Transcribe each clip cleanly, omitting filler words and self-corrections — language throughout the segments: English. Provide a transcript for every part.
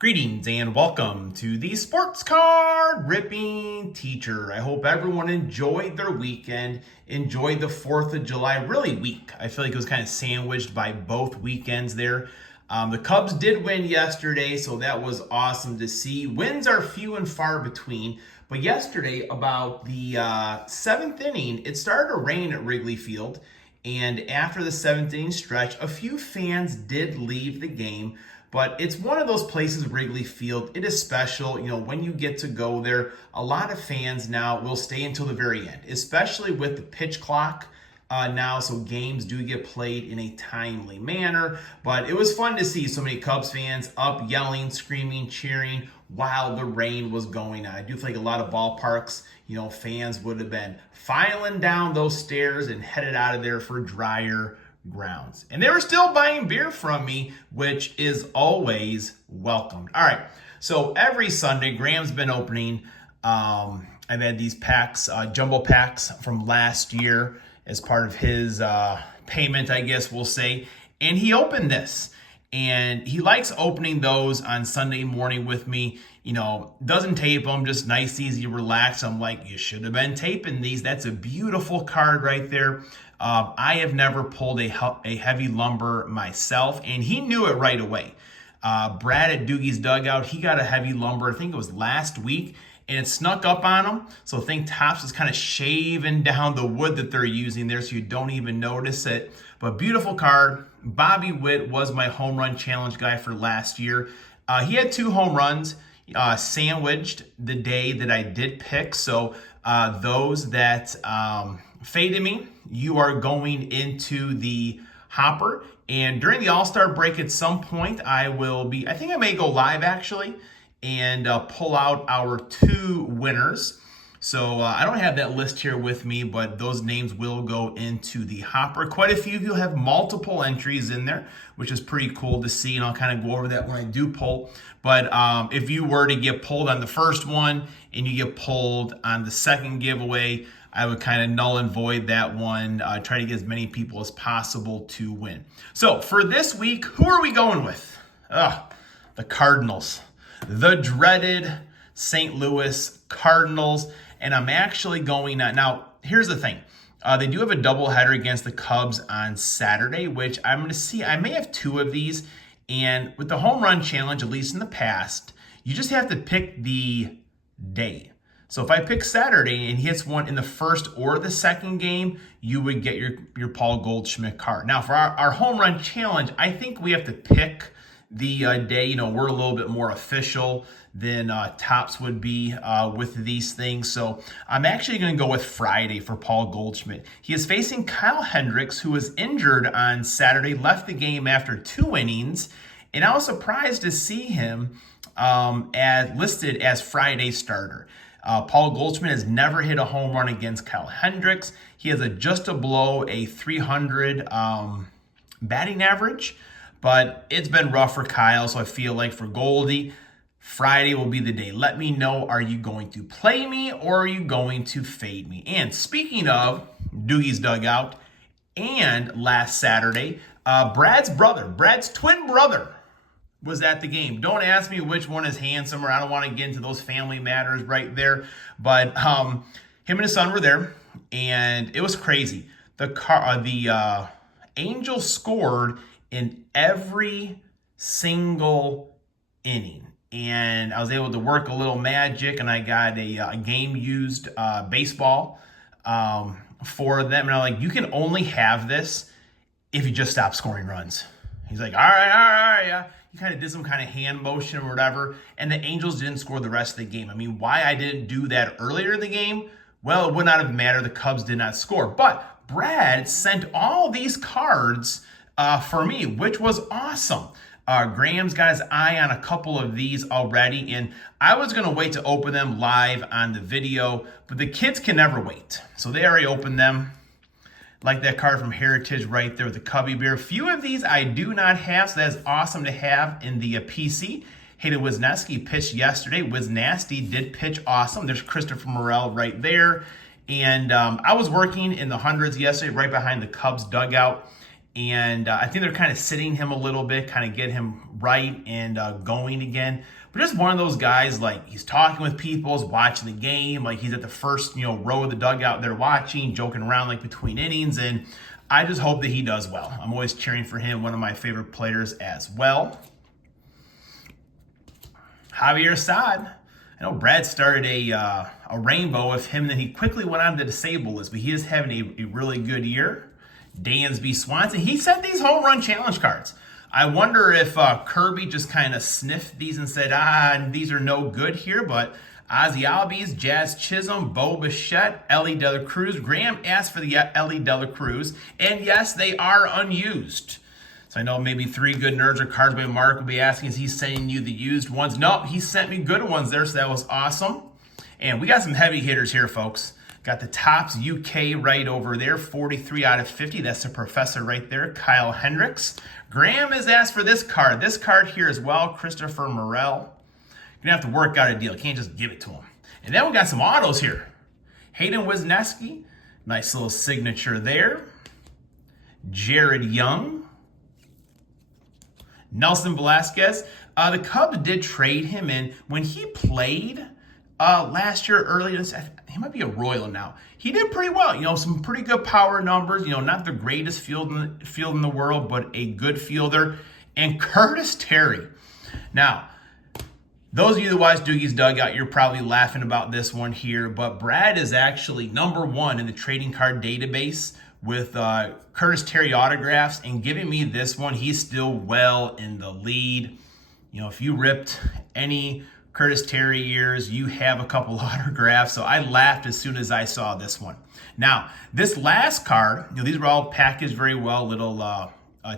Greetings and welcome to the Sports Card Ripping Teacher. I hope everyone enjoyed their weekend, enjoyed the 4th of July, really week. I feel like it was kind of sandwiched by both weekends there. The Cubs did win yesterday, so that was awesome to see. Wins are few and far between, but yesterday, about the 7th inning, it started to rain at Wrigley Field, and after the 7th inning stretch, a few fans did leave the game. But it's one of those places, Wrigley Field, it is special. You know, when you get to go there, a lot of fans now will stay until the very end, especially with the pitch clock now. So games do get played in a timely manner. But it was fun to see so many Cubs fans up yelling, screaming, cheering while the rain was going on. I do feel like a lot of ballparks, fans would have been filing down those stairs and headed out of there for drier grounds. And they were still buying beer from me, which is always welcomed. All right. So every Sunday, Graham's been opening. I've had these packs, jumbo packs from last year as part of his payment, I guess we'll say. And he opened this. And he likes opening those on Sunday morning with me. Doesn't tape them, just nice, easy, relax. I'm like, you should have been taping these. That's a beautiful card right there. I have never pulled a heavy lumber myself, and he knew it right away. Brad at Doogie's Dugout, he got a heavy lumber, I think it was last week, and it snuck up on him. So I think Topps is kind of shaving down the wood that they're using there so you don't even notice it. But beautiful card. Bobby Witt was my home run challenge guy for last year. He had 2 home runs sandwiched the day that I did pick. So those that faded me, you are going into the hopper. And during the All-Star break at some point, I think I may go live actually and pull out our 2 winners. So I don't have that list here with me, but those names will go into the hopper. Quite a few of you have multiple entries in there, which is pretty cool to see, and I'll kind of go over that when I do pull. But if you were to get pulled on the first one and you get pulled on the second giveaway, I would kind of null and void that one, try to get as many people as possible to win. So for this week, who are we going with? The Cardinals, the dreaded St. Louis Cardinals. And I'm actually going now, here's the thing. They do have a doubleheader against the Cubs on Saturday, which I'm going to see. I may have 2 of these. And with the home run challenge, at least in the past, you just have to pick the day. So if I pick Saturday and he hits one in the first or the second game, you would get your Paul Goldschmidt card. Now, for our home run challenge, I think we have to pick the day. We're a little bit more official than Topps would be with these things. So I'm actually going to go with Friday for Paul Goldschmidt. He is facing Kyle Hendricks, who was injured on Saturday, left the game after 2 innings. And I was surprised to see him listed as Friday's starter. Paul Goldschmidt has never hit a home run against Kyle Hendricks. He has just below a 300 batting average. But it's been rough for Kyle, so I feel like for Goldie, Friday will be the day. Let me know, are you going to play me or are you going to fade me? And speaking of Doogie's Dugout and last Saturday, Brad's twin brother was at the game. Don't ask me which one is handsomer. I don't want to get into those family matters right there. But him and his son were there, and it was crazy. The Angels scored in every single inning. And I was able to work a little magic, and I got a game-used baseball for them. And I'm like, you can only have this if you just stop scoring runs. He's like, all right, yeah. He kind of did some kind of hand motion or whatever, and the Angels didn't score the rest of the game. I mean, why I didn't do that earlier in the game? Well, it would not have mattered. The Cubs did not score. But Brad sent all these cards for me, which was awesome. Graham's got his eye on a couple of these already, and I was going to wait to open them live on the video, but the kids can never wait. So they already opened them. Like that card from Heritage right there with the Cubby Bear. Few of these I do not have, so that's awesome to have in the PC. Hayden Wesneski pitched yesterday. Wesnasty did pitch awesome. There's Christopher Morel right there. And I was working in the hundreds yesterday right behind the Cubs dugout. And I think they're kind of sitting him a little bit, kind of get him right and going again. But just one of those guys, like he's talking with people, he's watching the game, like he's at the first, row of the dugout there watching, joking around like between innings. And I just hope that he does well. I'm always cheering for him, one of my favorite players as well. Javier Assad. I know Brad started a rainbow of him, then he quickly went on the disabled list, but he is having a really good year. Dansby Swanson, he sent these home run challenge cards. I wonder if Kirby just kind of sniffed these and said, these are no good here, but Ozzie Albies, Jazz Chisholm, Bo Bichette, Ellie De La Cruz. Graham asked for the Ellie De La Cruz, and yes, they are unused. So I know maybe 3 Good Nerds or Cards by Mark will be asking, is he sending you the used ones? No, he sent me good ones there, so that was awesome. And we got some heavy hitters here, folks. Got the Topps UK right over there, 43 out of 50. That's the professor right there, Kyle Hendricks. Graham has asked for this card. This card here as well, Christopher Morel. You're going to have to work out a deal. Can't just give it to him. And then we got some autos here. Hayden Wisniewski, nice little signature there. Jared Young. Nelson Velasquez. The Cubs did trade him in. When he played last year early, he might be a Royal now. He did pretty well. Some pretty good power numbers. Not the greatest field in the world, but a good fielder. And Curtis Terry. Now, those of you that watch Doogie's Dugout, you're probably laughing about this one here, but Brad is actually #1 in the trading card database with Curtis Terry autographs, and giving me this one, he's still well in the lead. If you ripped any Curtis Terry years, you have a couple autographs, so I laughed as soon as I saw this one. Now, this last card, these were all packaged very well, little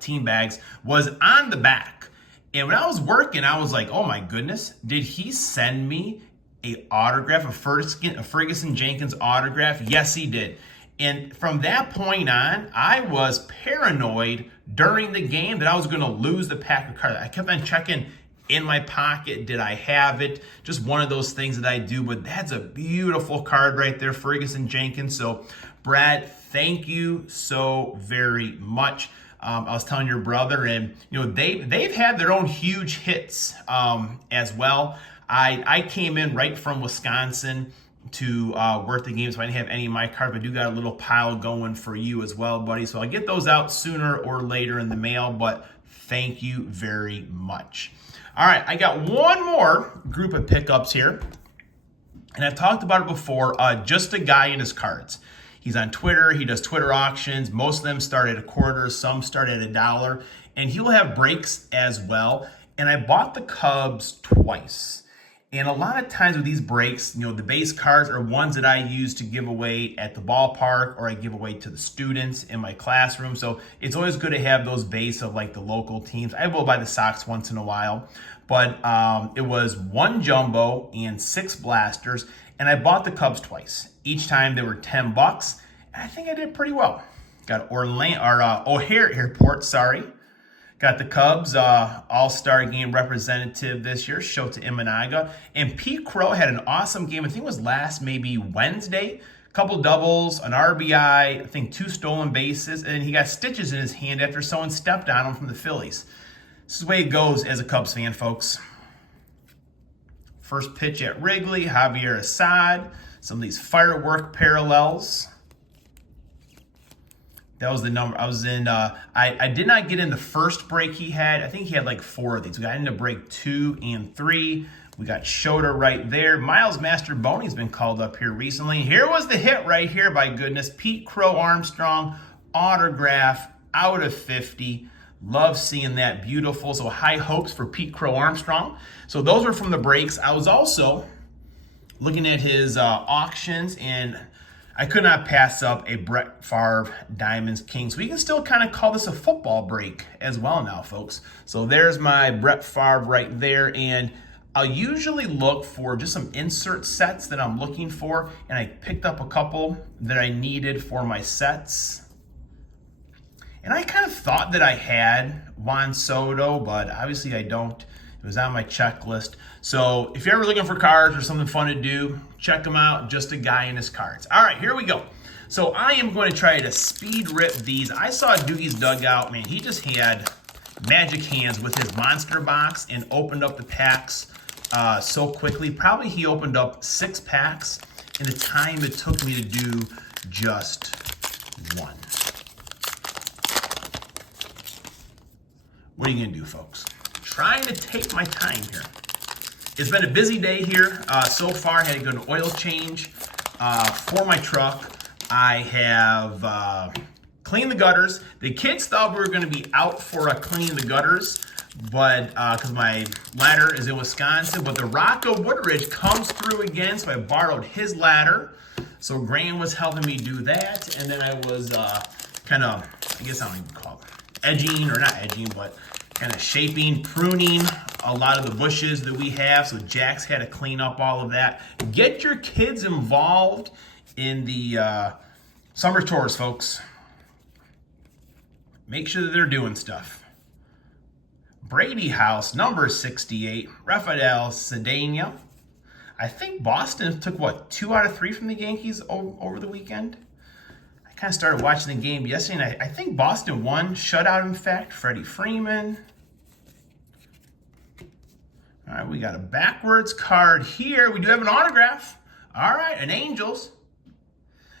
team bags, was on the back. And when I was working, I was like, oh my goodness, did he send me a autograph, a Ferguson Jenkins autograph? Yes, he did. And from that point on, I was paranoid during the game that I was going to lose the pack of cards. I kept on checking in my pocket. Did I have it? Just one of those things that I do. But that's a beautiful card right there, Ferguson Jenkins. So, Brad, thank you so very much. I was telling your brother, and they've had their own huge hits as well. I came in right from Wisconsin to work the game, so I didn't have any of my cards, but I do got a little pile going for you as well, buddy. So I'll get those out sooner or later in the mail, but thank you very much. All right, I got one more group of pickups here, and I've talked about it before, just a guy in his cards. He's on Twitter, he does Twitter auctions. Most of them start at $0.25, some start at $1, and he will have breaks as well. And I bought the Cubs twice. And a lot of times with these breaks, the base cards are ones that I use to give away at the ballpark, or I give away to the students in my classroom. So it's always good to have those base of like the local teams. I will buy the Sox once in a while, but it was 1 jumbo and 6 blasters. And I bought the Cubs twice. Each time they were $10, and I think I did pretty well. Got O'Hare Airport, Got the Cubs All-Star Game representative this year, Shota Imanaga. And Pete Crow had an awesome game. I think it was last maybe Wednesday. Couple doubles, an RBI, I think 2 stolen bases, and he got stitches in his hand after someone stepped on him from the Phillies. This is the way it goes as a Cubs fan, folks. First pitch at Wrigley, Javier Assad. Some of these firework parallels. That was the number. I was in, I did not get in the first break he had. I think he had like 4 of these. We got into break 2 and 3. We got Shota right there. Miles Masterboni's been called up here recently. Here was the hit right here, by goodness. Pete Crow Armstrong, autograph, out of 50. Love seeing that. Beautiful. So high hopes for Pete Crow Armstrong. So those were from the breaks. I was also looking at his auctions, and I could not pass up a Brett Favre Diamonds King. So we can still kind of call this a football break as well now, folks. So there's my Brett Favre right there. And I'll usually look for just some insert sets that I'm looking for. And I picked up a couple that I needed for my sets. And I kind of thought that I had Juan Soto, but obviously I don't. It was on my checklist. So if you're ever looking for cards or something fun to do, check them out. Just a guy and his cards. All right, here we go. So I am going to try to speed rip these. I saw Doogie's Dugout, man. He just had magic hands with his monster box and opened up the packs so quickly. Probably he opened up 6 packs in the time it took me to do just one. What are you gonna do, folks? Trying to take my time here. It's been a busy day here so far. I had to go to oil change for my truck. I have cleaned the gutters. The kids thought we were gonna be out for cleaning the gutters, but because my ladder is in Wisconsin, but the Rocco Woodridge comes through again, so I borrowed his ladder. So Graham was helping me do that, and then I was kind of, I guess I don't even call it edging, or not edging, but kind of shaping, pruning a lot of the bushes that we have. So Jax had to clean up all of that. Get your kids involved in the summer chores, folks. Make sure that they're doing stuff. Brady House, number 68, Rafael Cedeno. I think Boston took, what, 2 out of 3 from the Yankees over the weekend? I kind of started watching the game yesterday, and I think Boston won, shutout, in fact. Freddie Freeman. All right, we got a backwards card here. We do have an autograph. All right, an Angels.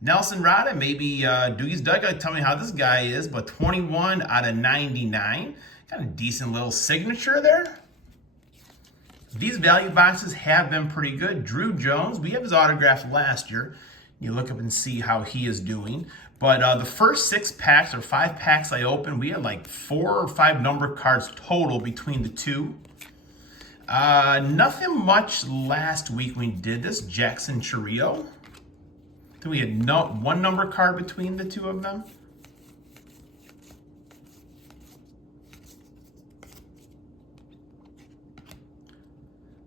Nelson Rada, maybe Doogie's Dugout. Tell me how this guy is, but 21 out of 99. Kind of decent little signature there. These value boxes have been pretty good. Drew Jones, we have his autograph last year. You look up and see how he is doing. But the first 6 packs or 5 packs I opened, we had like 4 or 5 number cards total between the two. Nothing much last week when we did this. Jackson Chourio. I think we had 1 number card between the two of them.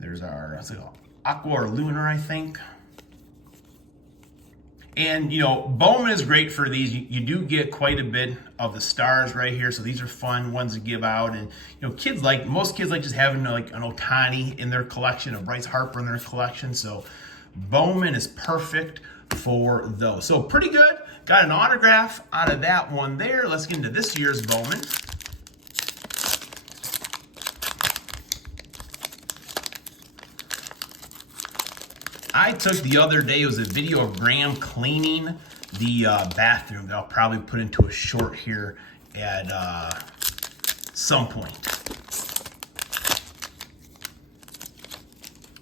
There's our Aqua or Lunar, I think. And, you know, Bowman is great for these. You do get quite a bit of the stars right here. So these are fun ones to give out. And, you know, most kids like just having like an Ohtani in their collection, a Bryce Harper in their collection. So Bowman is perfect for those. So pretty good. Got an autograph out of that one there. Let's get into this year's Bowman. I took the other day, it was a video of Graham cleaning the bathroom that I'll probably put into a short here at some point.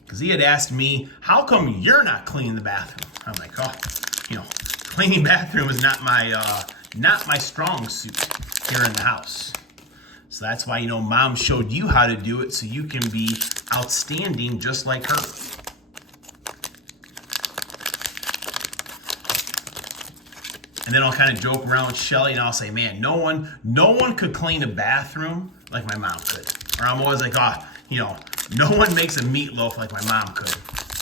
Because he had asked me, how come you're not cleaning the bathroom? I'm like, oh, you know, cleaning bathroom is not my strong suit here in the house. So that's why, you know, Mom showed you how to do it so you can be outstanding just like her. And then I'll kind of joke around with Shelly and I'll say, man, no one could clean a bathroom like my mom could. Or I'm always like, oh, you know, no one makes a meatloaf like my mom could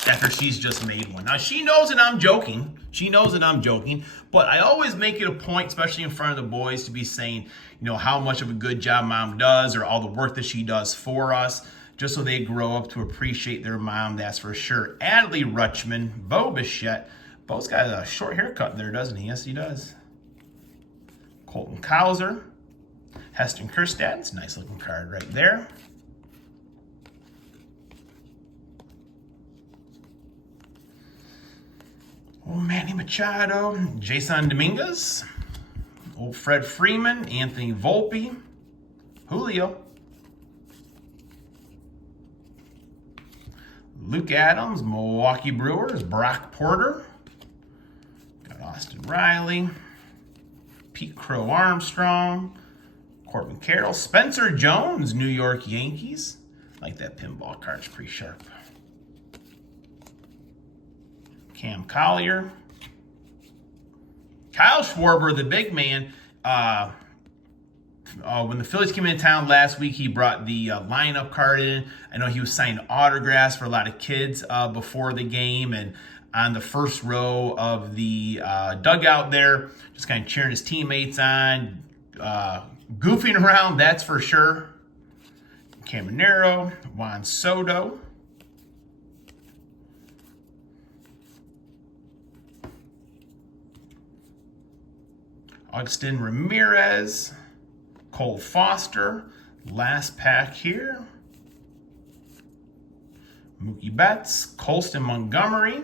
after she's just made one. Now, she knows that I'm joking. She knows that I'm joking. But I always make it a point, especially in front of the boys, to be saying, you know, how much of a good job Mom does or all the work that she does for us, just so they grow up to appreciate their mom, that's for sure. Adley Rutschman, Bo Bichette. Bo's got a short haircut there, doesn't he? Yes, he does. Colton Cowser. Heston Kjerstad. It's a nice looking card right there. Old Manny Machado. Jason Dominguez. Old Fred Freeman. Anthony Volpe. Julio. Luke Adams. Milwaukee Brewers. Brock Porter. Austin Riley, Pete Crow Armstrong, Corbin Carroll, Spencer Jones, New York Yankees. Like that pinball card, it's pretty sharp. Cam Collier, Kyle Schwarber, the big man. When the Phillies came into town last week, he brought the lineup card in. I know he was signing autographs for a lot of kids before the game, and on the first row of the dugout there, just kind of cheering his teammates on, goofing around, that's for sure. Caminero, Juan Soto, Augustin Ramirez, Cole Foster, last pack here. Mookie Betts, Colston Montgomery.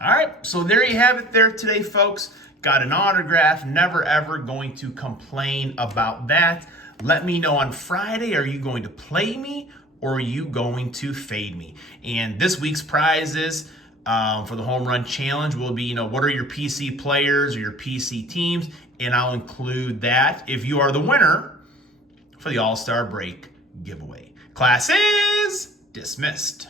All right, so there you have it there today, folks. Got an autograph, never ever going to complain about that. Let me know on Friday, are you going to play me or are you going to fade me? And this week's prizes for the Home Run Challenge will be, what are your PC players or your PC teams? And I'll include that if you are the winner for the All-Star Break giveaway. Class is dismissed.